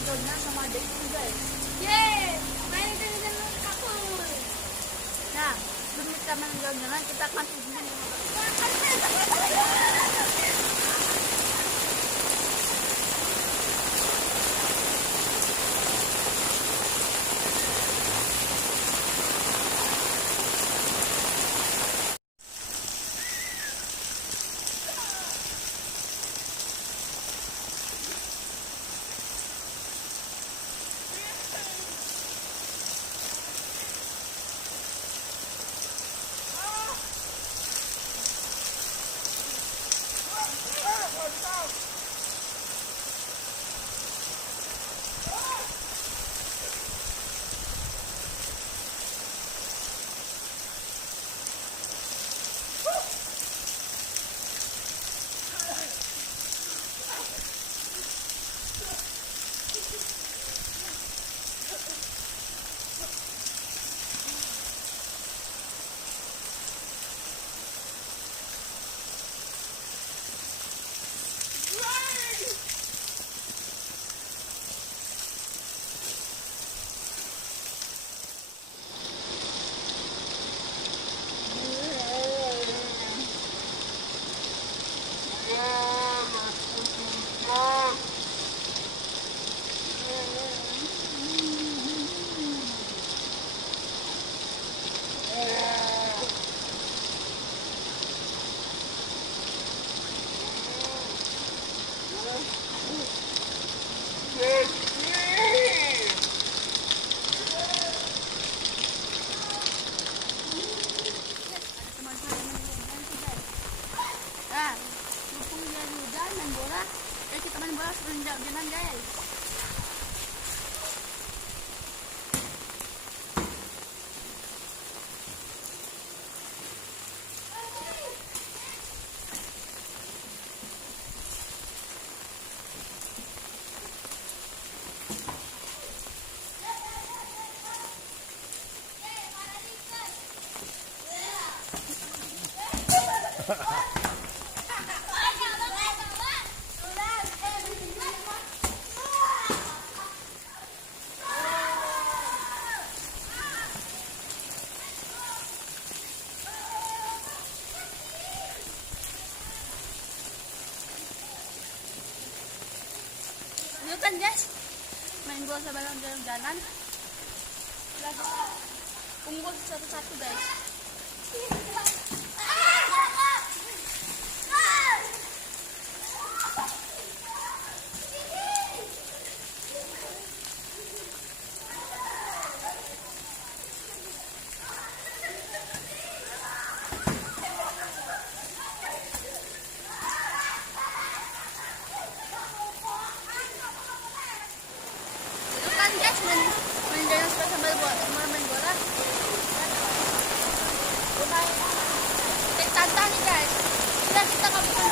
Dona sama adikku guys. Yeay, main jalan-jalan kapur. Nah, sebelum kita main jalan-jalan kita akan izin. Nah, mumpung dia hujan main bola, kita main bola sebelum jalan guys. Yuk kan guys, main bola sambil jalan-jalan. Lagi unggul satu-satu guys. Yuk kan guys, main jalan sambil main bola. Tantang nih guys, kita nggak bisa.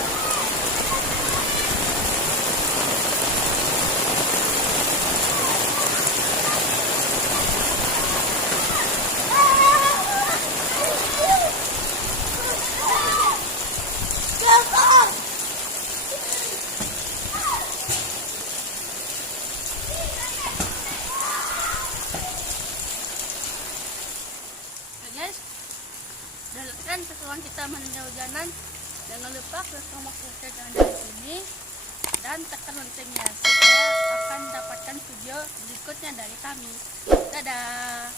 Guys, dan setelah kita menjalan-jalan, jangan lupa klik tombol subscribe dari sini dan tekan loncengnya supaya akan mendapatkan video berikutnya dari kami. Dadah.